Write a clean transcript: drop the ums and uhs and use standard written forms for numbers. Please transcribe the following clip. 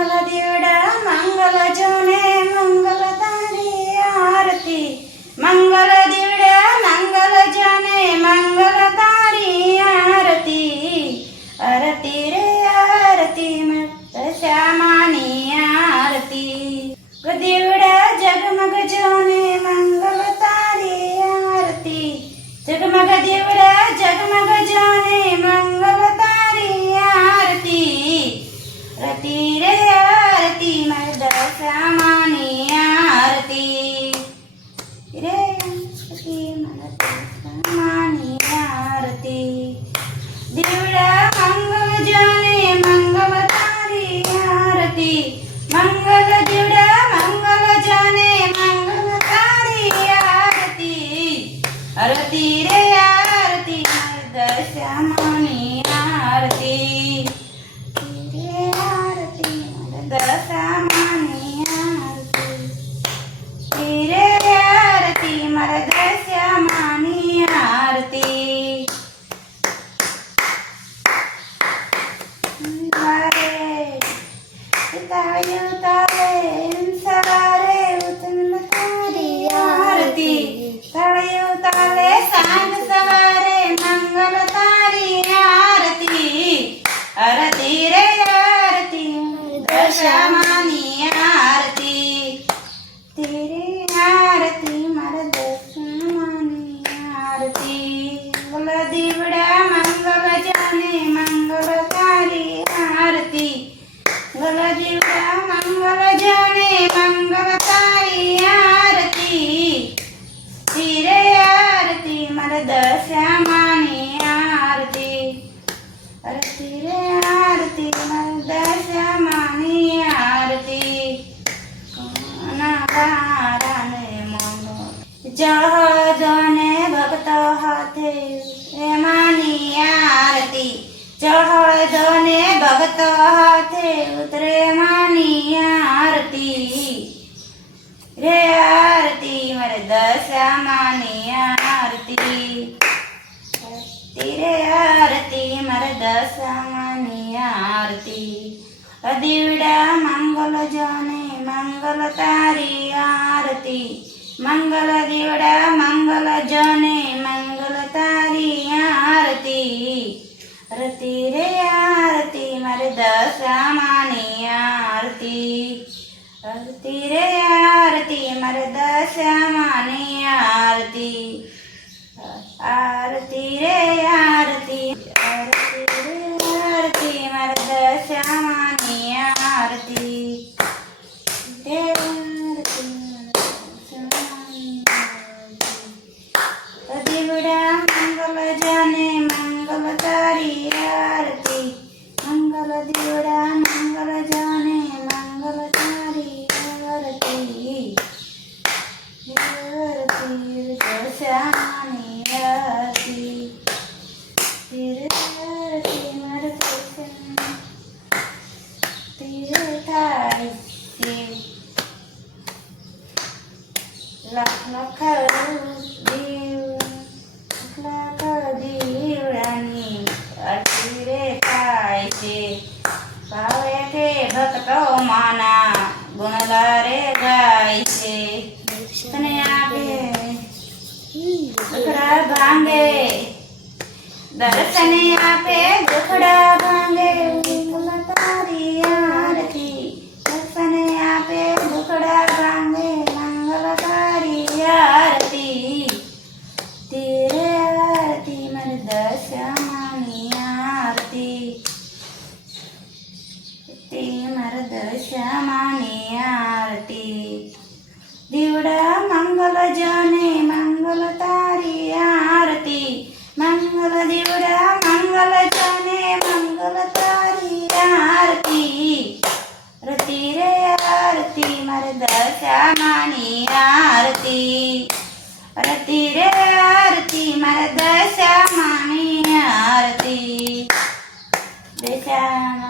मंगल दिवड़ा मंगल जोने मंगल तारी आरती मंगल दिवड़ा मंगल जोने मंगल तारी आरती आरती रे आरती मत श्यामानी आरती दिवड़ा जगमग जोने मंगल तारी आरती जगमग दिवड़ा जगमग जोने मंगल तारी आरती रती रे आरती मर्द श्यामानी आरती रे आरती मर्द श्यामानी आरती दिवड़ा मंगल जोने मंगल तारी आरती मंगल दिवड़ा मंगल जोने मंगल तारी आरती आरती रे आरती मर्द श्यामानी आरती श्यामानी आरती रे आरती मर्द श्यामानी आरती तारे तारे सवारे उतन तारी आरती तारे तारे सांग सवारे मंगल तारी आरती आरती रे आरती श्यामानी आरती तेरे आरती मर्द श्यामानी आरती मंगल दिवड़ा मंगल जाने मंगल तारी आरती मंगल दिवड़ा मंगल जाने मंगल तारी आरती तेरे आरती मर्द श्यामानी आरती आरती रे आरती मर्द श्यामानी आरती जने भक्त हाथे मानी आरती जने भक्त हाथे उतरे मानी आरती रे आरती मर्द श्यामानी आरती रे आरती मर्द श्यामानी आरती दिवड़ा मंगल जाने मंगल तारी आरती मंगल दिवड़ा मंगल जाने मंगल तारी आरती आरती रे आरती मर्द श्यामानी आरती आरती रे आरती मर्द श्यामानी आरती आरती रे आरती आरती रे आरती मर्द श्यामानी आरती दिवड़ा मंगल जाने मंगल तारी आरती मंगल दिवड़ा मंगल जाने मंगल तारी आरती श्यामानी आरती आरती मर्द लख लख દીવડાની આરતી રે થાય છે ભાવે કે ભક્તો માના ગુણગારે ગાય છે તને આપે દુખડા ભાંગે દર્શને આપે દુખડા ભાંગે તારી આરતી દર્શને આપે દુખડા ભાંગે મંગલ તારી આરતી તેરે આરતી મર્દ શ્યામાની આરતી તે મર્દ શ્યામાની આરતી દીવડા મંગલ જાને મંગલ તારી આરતી મંગલ દીવડા મંગલ જાને મંગલ તારી આરતી રતિ રે આરતી મર્દ શ્યામાની આરતી આરતી રે આરતી મર્દ શ્યામાની આરતી શ્યામા